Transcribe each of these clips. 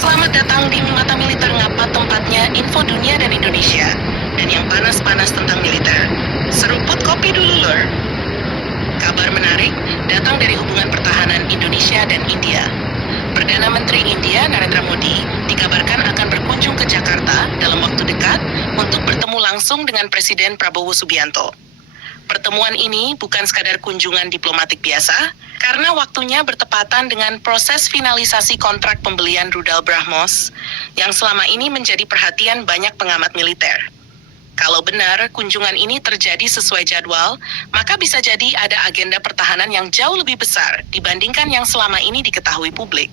Selamat datang di Mata Militer Ngapa, tempatnya info dunia dan Indonesia. Dan yang panas-panas tentang militer. Seruput kopi dulu, lor. Kabar menarik datang dari hubungan pertahanan Indonesia dan India. Perdana Menteri India Narendra Modi dikabarkan akan berkunjung ke Jakarta dalam waktu dekat untuk bertemu langsung dengan Presiden Prabowo Subianto. Pertemuan ini bukan sekadar kunjungan diplomatik biasa, karena waktunya bertepatan dengan proses finalisasi kontrak pembelian rudal BrahMos yang selama ini menjadi perhatian banyak pengamat militer. Kalau benar kunjungan ini terjadi sesuai jadwal, maka bisa jadi ada agenda pertahanan yang jauh lebih besar dibandingkan yang selama ini diketahui publik.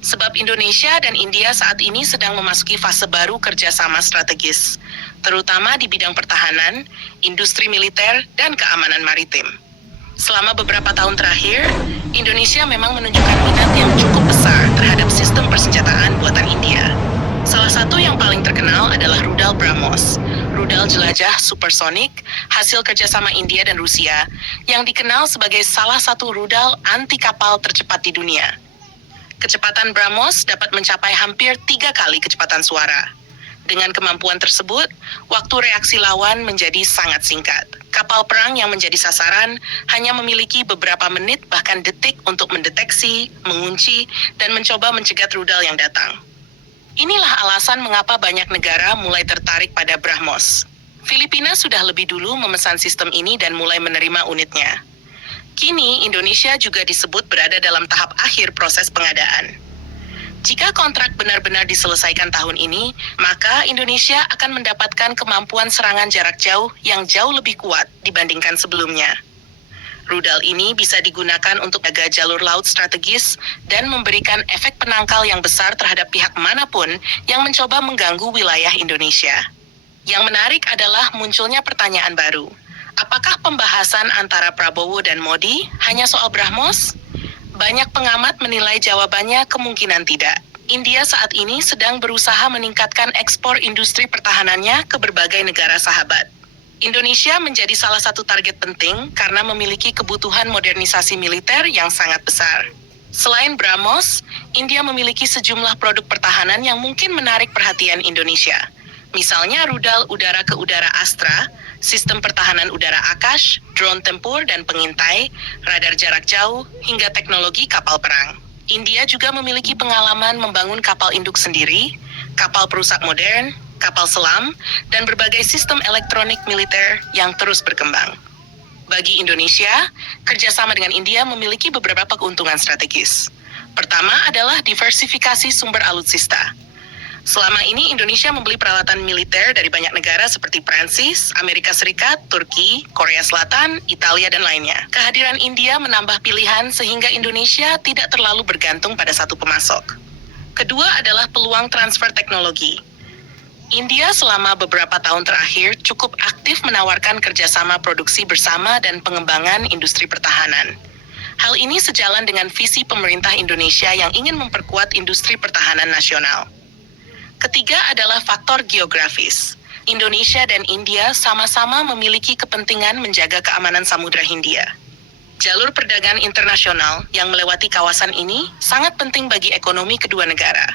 Sebab Indonesia dan India saat ini sedang memasuki fase baru kerjasama strategis, terutama di bidang pertahanan, industri militer, dan keamanan maritim. Selama beberapa tahun terakhir, Indonesia memang menunjukkan minat yang cukup besar terhadap sistem persenjataan buatan India. Salah satu yang paling terkenal adalah rudal BrahMos, rudal jelajah supersonik hasil kerjasama India dan Rusia, yang dikenal sebagai salah satu rudal anti kapal tercepat di dunia. Kecepatan BrahMos dapat mencapai hampir 3 kali kecepatan suara. Dengan kemampuan tersebut, waktu reaksi lawan menjadi sangat singkat. Kapal perang yang menjadi sasaran hanya memiliki beberapa menit bahkan detik untuk mendeteksi, mengunci, dan mencoba mencegat rudal yang datang. Inilah alasan mengapa banyak negara mulai tertarik pada BrahMos. Filipina sudah lebih dulu memesan sistem ini dan mulai menerima unitnya. Kini, Indonesia juga disebut berada dalam tahap akhir proses pengadaan. Jika kontrak benar-benar diselesaikan tahun ini, maka Indonesia akan mendapatkan kemampuan serangan jarak jauh yang jauh lebih kuat dibandingkan sebelumnya. Rudal ini bisa digunakan untuk jaga jalur laut strategis dan memberikan efek penangkal yang besar terhadap pihak manapun yang mencoba mengganggu wilayah Indonesia. Yang menarik adalah munculnya pertanyaan baru. Apakah pembahasan antara Prabowo dan Modi hanya soal BrahMos? Banyak pengamat menilai jawabannya kemungkinan tidak. India saat ini sedang berusaha meningkatkan ekspor industri pertahanannya ke berbagai negara sahabat. Indonesia menjadi salah satu target penting karena memiliki kebutuhan modernisasi militer yang sangat besar. Selain BrahMos, India memiliki sejumlah produk pertahanan yang mungkin menarik perhatian Indonesia. Misalnya rudal udara-ke-udara Astra, sistem pertahanan udara Akash, drone tempur dan pengintai, radar jarak jauh, hingga teknologi kapal perang. India juga memiliki pengalaman membangun kapal induk sendiri, kapal perusak modern, kapal selam, dan berbagai sistem elektronik militer yang terus berkembang. Bagi Indonesia, kerjasama dengan India memiliki beberapa keuntungan strategis. Pertama adalah diversifikasi sumber alutsista. Selama ini Indonesia membeli peralatan militer dari banyak negara seperti Prancis, Amerika Serikat, Turki, Korea Selatan, Italia, dan lainnya. Kehadiran India menambah pilihan sehingga Indonesia tidak terlalu bergantung pada satu pemasok. Kedua adalah peluang transfer teknologi. India selama beberapa tahun terakhir cukup aktif menawarkan kerjasama produksi bersama dan pengembangan industri pertahanan. Hal ini sejalan dengan visi pemerintah Indonesia yang ingin memperkuat industri pertahanan nasional. Ketiga adalah faktor geografis. Indonesia dan India sama-sama memiliki kepentingan menjaga keamanan Samudra Hindia. Jalur perdagangan internasional yang melewati kawasan ini sangat penting bagi ekonomi kedua negara.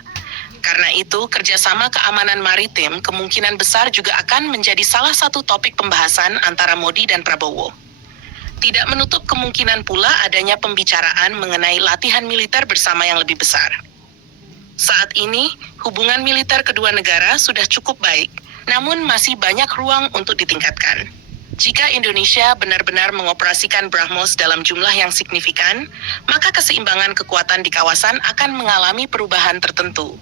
Karena itu, kerjasama keamanan maritim kemungkinan besar juga akan menjadi salah satu topik pembahasan antara Modi dan Prabowo. Tidak menutup kemungkinan pula adanya pembicaraan mengenai latihan militer bersama yang lebih besar. Saat ini, hubungan militer kedua negara sudah cukup baik, namun masih banyak ruang untuk ditingkatkan. Jika Indonesia benar-benar mengoperasikan BrahMos dalam jumlah yang signifikan, maka keseimbangan kekuatan di kawasan akan mengalami perubahan tertentu.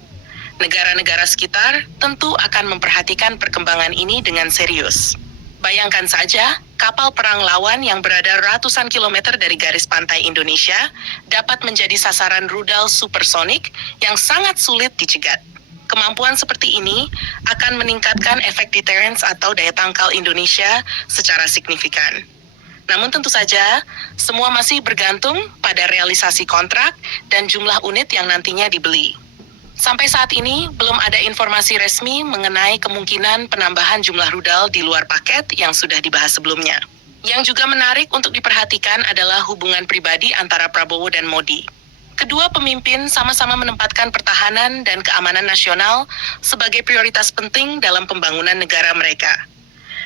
Negara-negara sekitar tentu akan memperhatikan perkembangan ini dengan serius. Bayangkan saja, kapal perang lawan yang berada ratusan kilometer dari garis pantai Indonesia dapat menjadi sasaran rudal supersonik yang sangat sulit dicegat. Kemampuan seperti ini akan meningkatkan efek deterrence atau daya tangkal Indonesia secara signifikan. Namun tentu saja, semua masih bergantung pada realisasi kontrak dan jumlah unit yang nantinya dibeli. Sampai saat ini, belum ada informasi resmi mengenai kemungkinan penambahan jumlah rudal di luar paket yang sudah dibahas sebelumnya. Yang juga menarik untuk diperhatikan adalah hubungan pribadi antara Prabowo dan Modi. Kedua pemimpin sama-sama menempatkan pertahanan dan keamanan nasional sebagai prioritas penting dalam pembangunan negara mereka.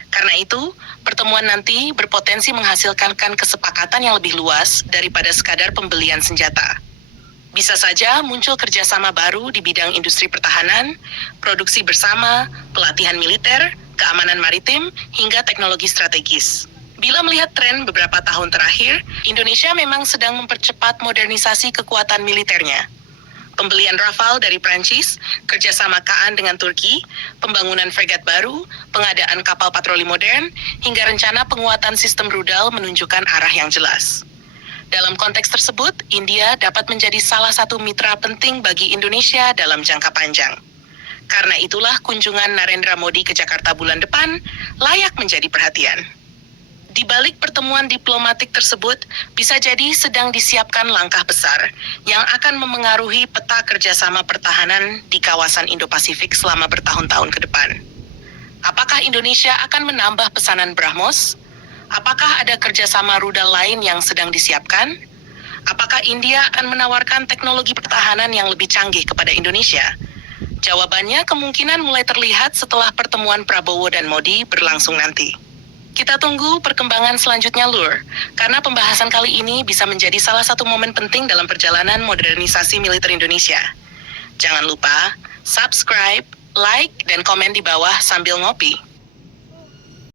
Karena itu, pertemuan nanti berpotensi menghasilkan kesepakatan yang lebih luas daripada sekadar pembelian senjata. Bisa saja muncul kerjasama baru di bidang industri pertahanan, produksi bersama, pelatihan militer, keamanan maritim, hingga teknologi strategis. Bila melihat tren beberapa tahun terakhir, Indonesia memang sedang mempercepat modernisasi kekuatan militernya. Pembelian Rafale dari Prancis, kerjasama KAN dengan Turki, pembangunan fregat baru, pengadaan kapal patroli modern, hingga rencana penguatan sistem rudal menunjukkan arah yang jelas. Dalam konteks tersebut, India dapat menjadi salah satu mitra penting bagi Indonesia dalam jangka panjang. Karena itulah kunjungan Narendra Modi ke Jakarta bulan depan layak menjadi perhatian. Di balik pertemuan diplomatik tersebut, bisa jadi sedang disiapkan langkah besar yang akan memengaruhi peta kerjasama pertahanan di kawasan Indo-Pasifik selama bertahun-tahun ke depan. Apakah Indonesia akan menambah pesanan BrahMos? Apakah ada kerjasama rudal lain yang sedang disiapkan? Apakah India akan menawarkan teknologi pertahanan yang lebih canggih kepada Indonesia? Jawabannya kemungkinan mulai terlihat setelah pertemuan Prabowo dan Modi berlangsung nanti. Kita tunggu perkembangan selanjutnya, Lur, karena pembahasan kali ini bisa menjadi salah satu momen penting dalam perjalanan modernisasi militer Indonesia. Jangan lupa, subscribe, like, dan komen di bawah sambil ngopi.